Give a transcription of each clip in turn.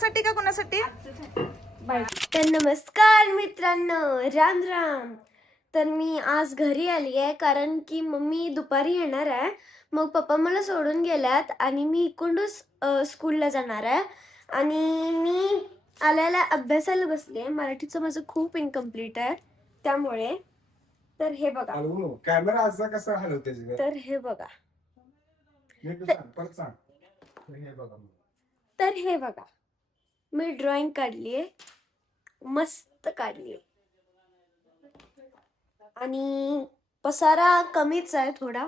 तुझ्यासाठी का कोणासाठी? तर नमस्कार मित्रांनो, राम राम. तर मी आज घरी आली आहे कारण की मम्मी दुपारी येणार आहे. मग पप्पा मला सोडून गेल्यात आणि मी इकडूनच स्कूलला जाणार आहे. आणि मी आल्याला अभ्यासाला बसले. मराठीचं माझं खूप इनकम्प्लीट आहे त्यामुळे. तर हे बघा, कॅमेरा असा कसा हलवते? तर हे बघा, परत सांग. तर हे बघा, मी ड्रॉइंग काढली आहे, मस्त काढली आहे. आणि पसारा कमीच आहे, थोडा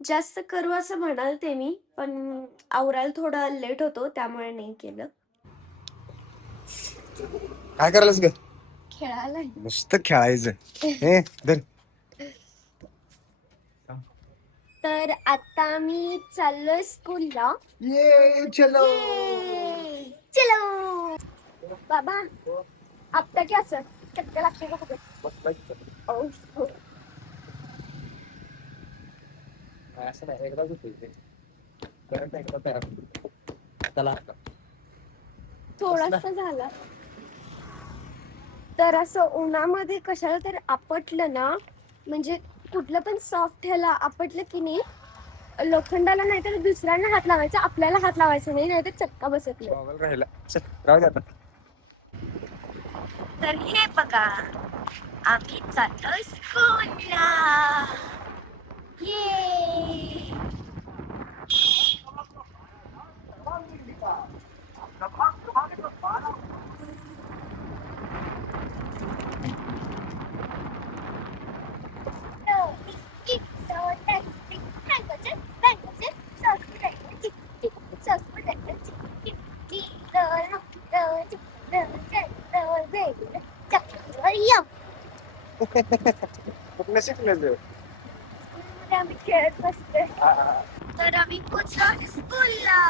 जास्त करू असं म्हणालते मी, पण आवरायला थोडा लेट होतो त्यामुळे नाही केलं. काय करायलास ग? खेळायला. नुसतं खेळायचं. हे धर. तर आता मी चाललोय स्कूलला. ये चलो. चलो बाबा, आपका क्या सर चक्कर लागते का कुठे? असं नाही, एकदाच होते. परत एकदा तयार होते. चला. थोडासा झाला. तर असं उन्हामध्ये कशाला तर आपटलं ना, म्हणजे कुठलं पण सॉफ्ट ह्याला आपटलं की नाही, लोखंडाला नाही तर दुसऱ्यांना हात लावायचा, आपल्याला हात लावायचा नाही, नाहीतर चक्का बसत नाही. बॉगल राहिला. चल राहू दे आता. तर हे बघा, आम्ही चाललो स्कूलला. ये कुठलं शिकलेलं? आम्ही खेळत बसतोय. तर आम्ही पोचलो स्कूलला.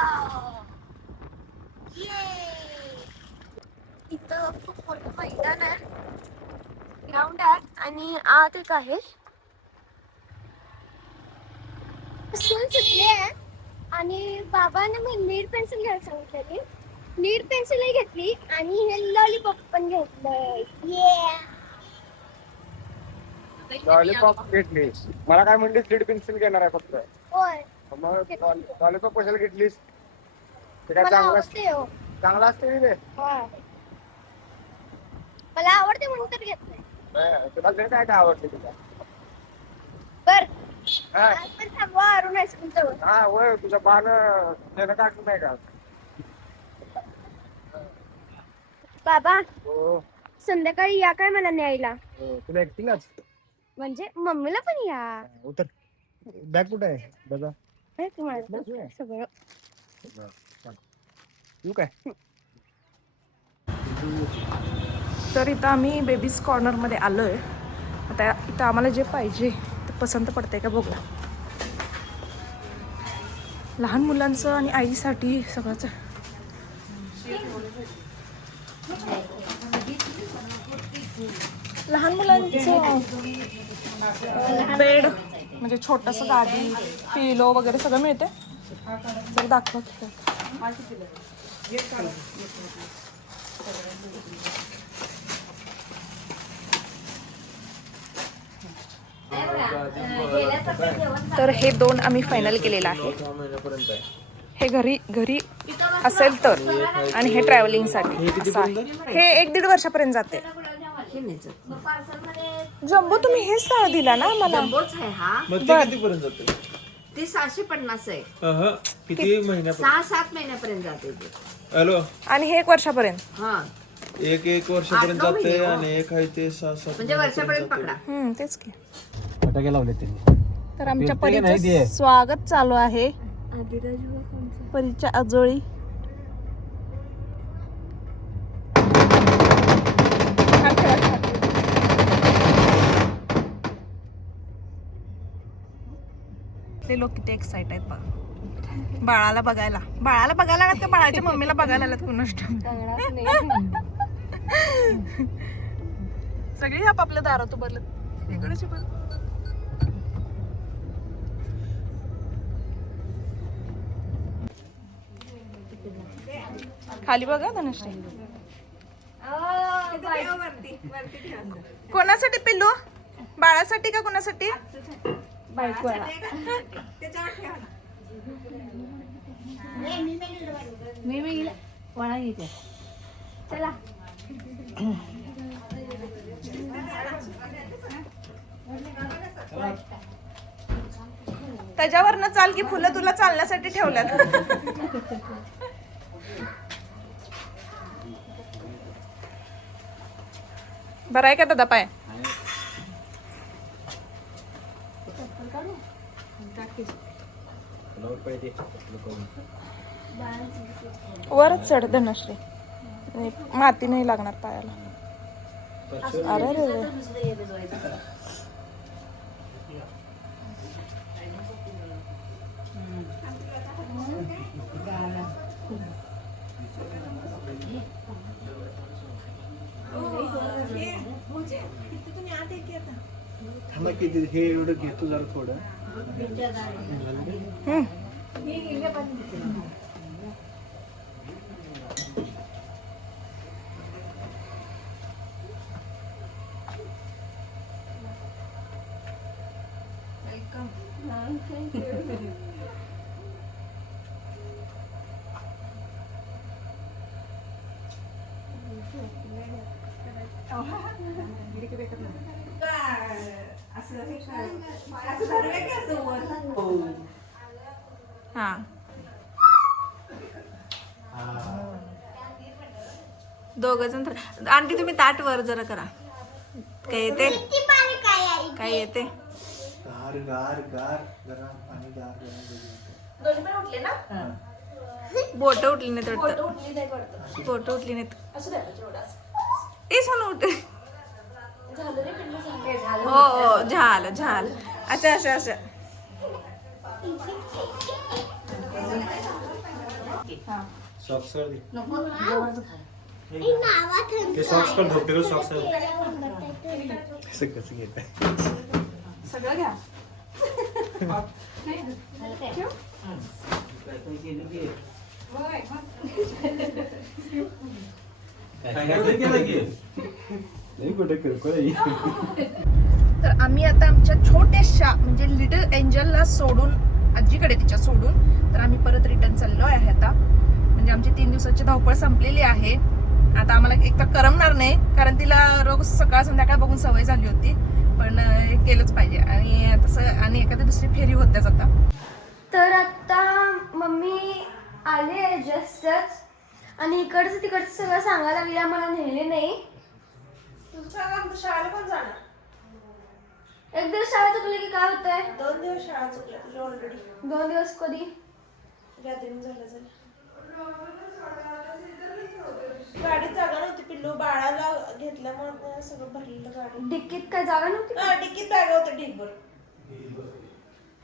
इथं खूप मोठं मैदान आहे, ग्राउंड आहे आणि आत एक आहे. स्कूल सुटली आहे आणि बाबाने मी लीड पेन्सिल घ्यायला सांगितलेली. लीड पेन्सिलही घेतली आणि हे लॉलीपॉप पण घेतलंय. लॉलीपॉप घेतली. मला काय म्हणलीस? लीड पेन्सिल घेणार आहे फक्त. होय, मग लॉलीपॉप कशाला घेतलीस? ते काय मला चांगलं आवडते हो. चांगलं असते की नाही? मला आवडते म्हणून तर घेतलंय. तुला तरी काय काय आवडते तुला? बर हा आज पण थांबवा अरुण हायस्कूल जवळ. हा होय, तुझ्या बाण त्यानं काढलं नाही का? बाबा हो संध्याकाळी या काय मला न्यायला? हो. तुला एकटीलाच? म्हणजे मम्मीला पण या. उतर. बॅग कुठे आहे बघा. हे तुम्हाला सगळं. येऊ काय? तर इथं आम्ही बेबीज कॉर्नरमध्ये आलोय. आता इथं आम्हाला जे पाहिजे ते पसंत पडतंय का बघूया. लहान मुलांचं आणि आईसाठी सगळंच आहे. लहान मुलांचं बेड म्हणजे छोटंसं गादी, पिलो वगैरे सगळं मिळते. जर दाखव. तर हे 2 आम्ही फायनल केलेलं आहे. हे घरी असेल तर, आणि हे ट्रॅव्हलिंगसाठी असं आहे. हे 1-1.5 वर्षापर्यंत जाते. जम्बो तुम्ही हेच स्थळ दिला ना मला. जम्बोच आहे हा. मग ते कितीपर्यंत जाते? ते 650 आहे. किती महिन्यापर्यंत? 6-7 महिन्यापर्यंत जाते ते. हॅलो, आणि हे 1 वर्षापर्यंत. हा एक वर्षापर्यंत 8-9 जाते महिने, हो. आणि एक आहे ते 6-7 म्हणजे वर्षापर्यंत पकडा. तेच की. फटाके लावले त्यांनी. तर आमच्या फिरते की नाही ते? परीचं स्वागत चालू आहे. परीच्या आजोळी. ते लोक किती एक्साइट आहेत बघा बाळाला बघायला. आलात का बाळाच्या मम्मीला बघायला आलात कोणास सगळी आपापल्या दारात उभारलेत. इकडेच खाली बघा धनुश्री. कोणासाठी पिल्लू? बाळासाठी का कोणासाठी? बायको चला. त्याच्यावरनं चाल की फुलं तुला चालण्यासाठी ठेवल्यात. बरं आहे का दादा पाय? वरच चढ धनश्री, माती नाही लागणार पायाला. अरे रे रे. हे एवढं घेतो जरा थोडं. हा दोघ जण. आंटी तुम्ही ताट वर जरा करा. काय येते? काय येते? गार गार गार गरम पाणी गार गरम. दोन्ही पण उठले ना? बोट उठली नाहीत वाटतं. बोट उठली नाहीत. ए सोनू उठ. हो हो झालं झालं. अच्छा अच्छा अच्छा. सॉक्स कर दे. ते सॉक्स कर झोपते सॉक्स. असं कसं घेत सगळं घ्या. तर आम्ही आता आमच्या छोट्याशा म्हणजे लिटल एंजलला सोडून, आजीकडे तिच्या सोडून, तर आम्ही परत रिटर्न चाललो आहे आता. म्हणजे आमची 3 दिवसाची धावपळ संपलेली आहे. आता आम्हाला एक तर करमणार नाही, कारण तिला रोज सकाळ संध्याकाळ बघून सवय झाली होती. पण हे केलंच पाहिजे आणि तसं, आणि एखादी दुसरी फेरी होत्याच आता. तर आता मम्मी आली आहे जस्टच, आणि इकडचं तिकडचं सगळं सांगायला लागली. मला नेले नाही. शाळेला पण जाणार. एक दिवस शाळा चुकली की काय होतंय? 2 दिवस शाळा चुकल्या तुझ्या ऑलरेडी. 2 दिवस कधी? गॅदरिंग झालं. गाडीत जागा नव्हती पिल्लू, बाळाला घेतल्यामुळे सगळं भरलेलं गाडी. डिक्कीत काय जागा नव्हती? डिक्कीत बॅग होतं ढीकभर.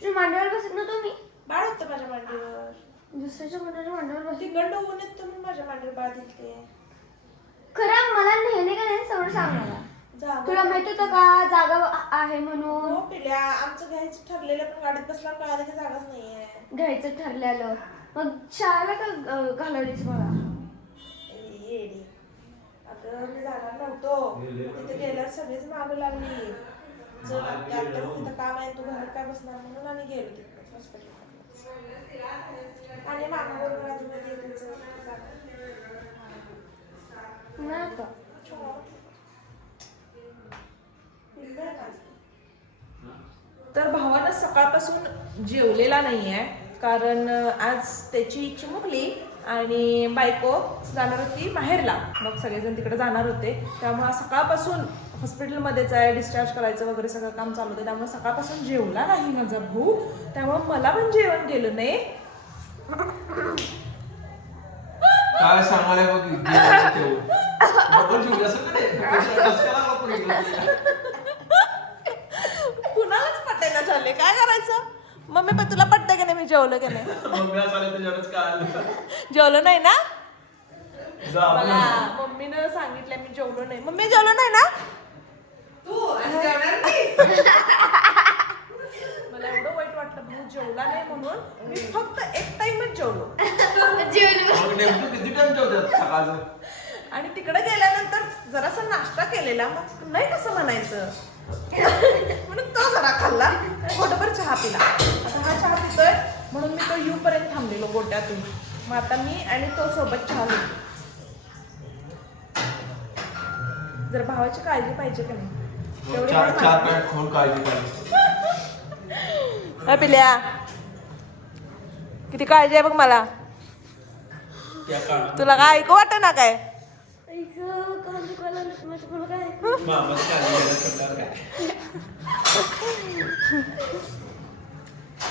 तुझ्या मांडीवर बसत ना तुम्ही? बाळ होतं माझ्या मांडीवर. दुसऱ्याच्या कोणाच्या मांडीवर बसत? तिकडं होऊन येत तुम्ही माझ्या मांडीवर बाळ दिसते. खरं मला नेहमी का नाही सगळं सांग मला. तुला माहित होतं का जागा आहे म्हणून? हो पिल्या, आमचं घ्यायचं ठरलेलं, पण गाडीत बसल्यावर कळालं की जागाच नाहीये. घ्यायचं ठरलेलं, मग शाळेला का घालवलीस मला? येडी. अगं मी जाणार नव्हतो, तिथे गेल्यावर सगळीच मागं लागली. चल आत्ताच तिथं काम आहे, तू घरात काय बसणार म्हणून, आणि गेलो तिकडे हॉस्पिटल. आणि मामाबरोबर आधी मध्ये येते. नाही का? तर भावानं सकाळपासून जेवलेला नाहीये, कारण आज त्याची चिमुकली आणि बायको जाणार होती माहेरला. मग सगळेजण तिकडे जाणार होते, त्यामुळे सकाळपासून हॉस्पिटलमध्येच आहे, डिस्चार्ज करायचं वगैरे सगळं काम चालू होतं. त्यामुळे सकाळपासून जेवला नाही माझा भाऊ, त्यामुळे मला पण जेवण गेलं नाही. काय सांगायला कुणालाच पटायला झाले, काय करायचं? मम्मी पण तुला पटतं की नाही मी जेवलं की नाही? जेवलो नाही ना? मला मम्मीनं सांगितलं मी जेवलो नाही. मम्मी जेवलो नाही ना? मला एवढं वाईट वाटलं भाऊ जेवला नाही म्हणून. मी फक्त एक टाइमच जेवलो. किती टाइम आज आणि तिकडे गेल्यानंतर जरासा नाश्ता केलेला, मग नाही कसं म्हणायचं. म्हणून तो जरा खाल्ला, गोटभर चहा पिला. आता हा चहा पितोय म्हणून मी तो येऊपर्यंत थांबलेलो गोट्यातून. मग आता मी आणि तो सोबत चहा घेतो. जर भावाची काळजी पाहिजे का नाही तेवढी चार पण चार माझी. पॅट खाऊन काळजी पाहिजे. हा पिल्या, किती काळजी आहे बघ मला. त्या काळ तुला काय ऐकू वाटत ना काय. मामाच काळजी घ्यायला करणार काय.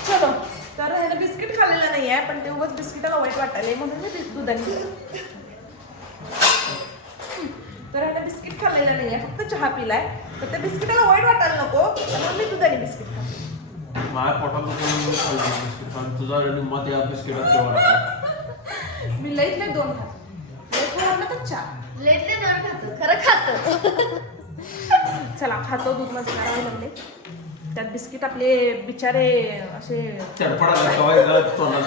चलो, तर ह्यानं बिस्किट खाल्लेलं नाही आहे, पण ते उगाच बिस्किटाला वाईट वाटायला म्हणून मी दुधाने दिलं. तर ह्यानं बिस्किट खाल्लेलं नाही आहे, फक्त चहा पिलाय. तर त्या बिस्किटाला वाईट वाटायला नको म्हणून मी दुधाने बिस्किट खाते. माझ्या पोटात दुखून खाल्लं बिस्किट आणि तुझा निम्मा त्या बिस्किटात जेवण. मी लईत नाही 2 खाते. लईत खाणार तर 4. लेटले दोन खातो, खरं खातो. चला खातो, दूध माझं करावे लागले. त्यात बिस्किट आपले बिचारे असे चडपडा कवाय तोंडात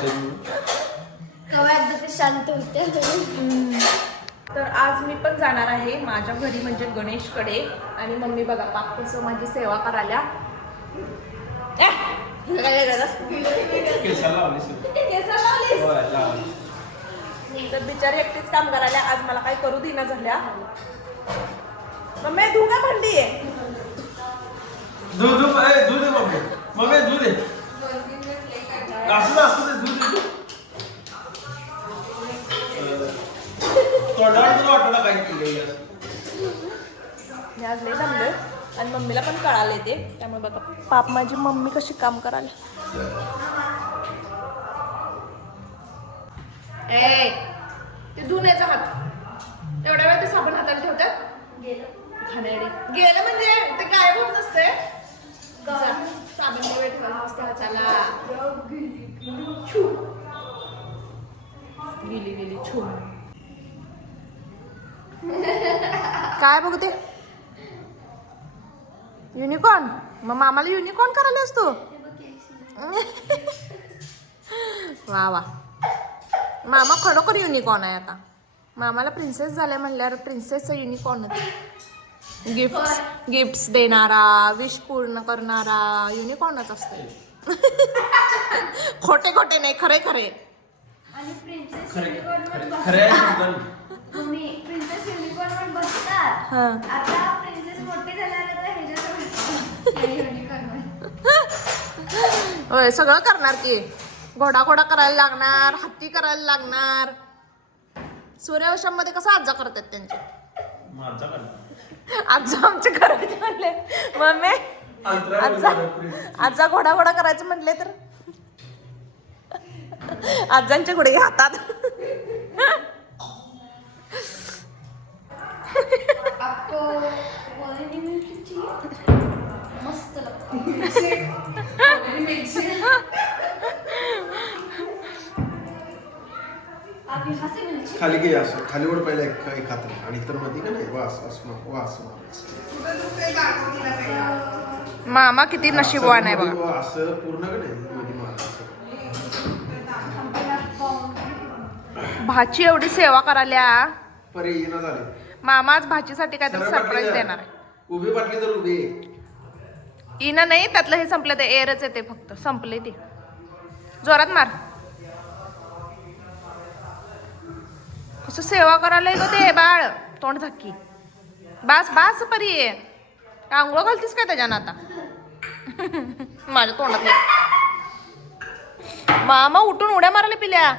कवा एकदा ते शांत होते. तर आज मी पण जाणार आहे माझ्या घरी म्हणजे गणेशकडे. आणि मम्मी बघा पाक कसं माझी सेवा करायला. केसाला लावलीस. तर बिचारी एकटीच काम करायला. आज मला काही करू देना झाल्या. मम्मी धुगा भांडी आहे. दूध दूध दे मम्मी. मम्मी दूध दे. असू दे दूध दे. तोंडावर तुला वाटलं काय केलं. मी आज लई जमलोय आणि मम्मीला पण कळाले ते. त्यामुळे बघा पाप माझी मम्मी कशी काम करायला. ए ते धुण्याचा हात एवढ्या वेळ ते साबण हाताला ठेवतात. खाण्याडी गेलं म्हणजे ते गायब होत नसते. साबण वेळ ठेवायला नसते हाताला. गेली गेली छू. काय बघू ते युनिकॉर्न. मग मामाला युनिकॉर्न करायला असतो. वा वा, मामा खरोखर युनिकॉर्न आहे. आता मामाला प्रिन्सेस झाल्या म्हणल्यावर प्रिन्सेसचा युनिकॉर्नच. गिफ्ट्स देणारा, विश पूर्ण करणारा युनिकॉर्नच असतो. खोटे खोटे नाही, खरे खरे. आणि प्रिन्सेस खरे तुम्ही प्रिन्सेस युनिकॉर्न बसतात. आता प्रिन्सेस मोठी झाल्यावर तर ह्याच्यात युनिकॉर्न. होय, सगळं करणार की. घोडा घोडा करायला लागणार, हत्ती करायला लागणार. सूर्यवंशामध्ये कसं आजा करतात त्यांचे. माझा आजा आमचे करायचे म्हणले मम्मी. आजा घोडा घोडा करायचं म्हटले तर आजांचे घोडे हातात. आपको वाली मिर्ची मस्त लागते. आप यहाँ से मिर्ची खाली घे असं खाली वर पहिला एक खात आणि तर मध्ये का नाही वास वास मामा किती नशीबवान आहे बघा. असं पूर्ण का नाही मध्ये मारायचं. भाची एवढी सेवा करायला. परे येणं झाले. मामा आज भाचीसाठी काहीतरी सरप्राईज देणार आहे. उभी बाटली तर उभी. इना नाही, त्यातलं हे संपलं. ते एअरच येते फक्त, संपले ते. जोरात मार. कसं सेवा करायला ग ते बाळ. तोंड झाकी. बास बास परी आहे. आंघोळ घालतीस काय त्याच्यानं आता. माझ्या तोंडात. मामा उठून उड्या मारायला पिल्या.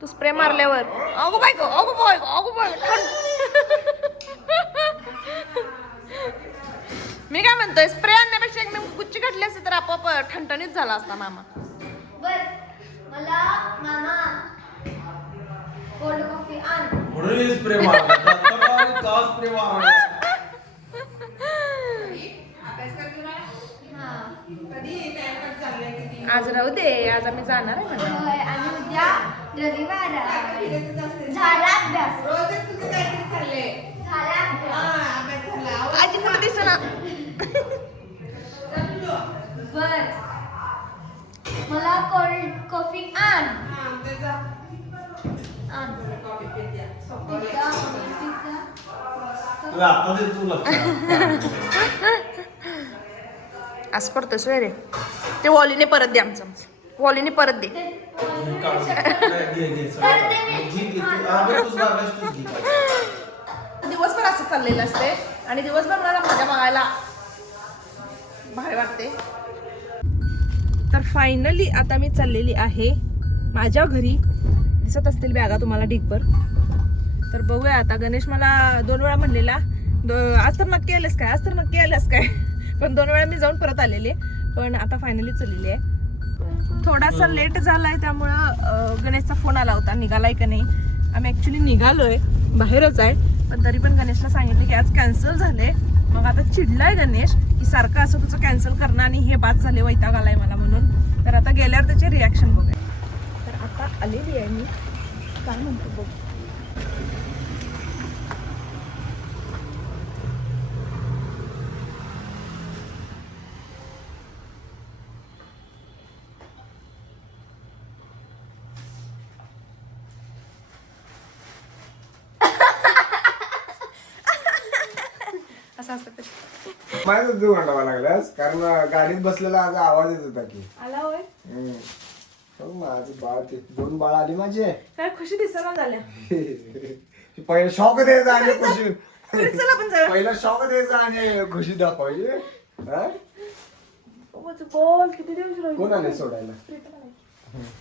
तू स्प्रे मारल्यावर अगो बाय गो, अगो बाय गो, अगो बाय. मी काय म्हणतोय, स्प्रे आणण्यापेक्षा एकदम गुच्ची घातली असते तर आपोआप ठणठणीत झाला असता मामा. बर मला मामा कोल्ड कॉफी आण. म्हणून स्प्रे मारला. का स्प्रे मारला. आज राहू दे, आज आम्ही जाणार आहे म्हणा. होय, आणि उद्या रविवार झाला अभ्यास. झाला अभ्यास. आजी कुठं दिसना. बर मला कोल्ड कॉफी आण. आण. तुला आता दे तू लक्षात. असं करतोय सोय रे. ते वॉलीने परत दे आमचं. वॉलीने परत दे. घे काढून. नाही, घे सगळं. घे तू. तूच लागलास, तूच घे. दिवसभर असं चाललेलं असते आणि दिवसभर मला मजा बघायला भारी वाटते. तर फायनली आता मी चाललेली आहे माझ्या घरी. दिसत असतील बॅगा तुम्हाला ढीकभर. तर बघूया आता. गणेश मला 2 वेळा म्हणलेला आज तर नक्की आलेस काय, आज तर नक्की आलेस काय. पण 2 वेळा मी जाऊन परत आलेले. पण आता फायनली चाललेली आहे. थोडासा लेट झालाय त्यामुळं गणेशचा फोन आला होता निघालाय का नाही. आम्ही ॲक्च्युली निघालोय, बाहेरच आहे. पण तरी पण गणेशला सांगितलं की आज कॅन्सल झाले. मग आता चिडलाय गणेश की सारखं असं तुझं कॅन्सल करणं आणि हे बाद झाले, वैताग आलाय मला म्हणून. तर आता गेल्यावर त्याचे रिॲक्शन बघूया. तर आता आलेली आहे मी. काय म्हणतो बघ. असं असतं माझं तू म्हणा लागलास कारण गाडीत बसलेला आज आवाज येत होता की आला होय. माझं बाळ ते 2 बाळ आली माझे. काय खुशी दिसना झाल्या. पहिला शॉक द्यायचा आणि खुशी चला आपण जाऊया. पहिला शॉक द्यायचा आणि खुशी दाखवायची. हा? बोल किती दिवस राहिलो. कोण आले सोडायला? प्रीतम आलाय.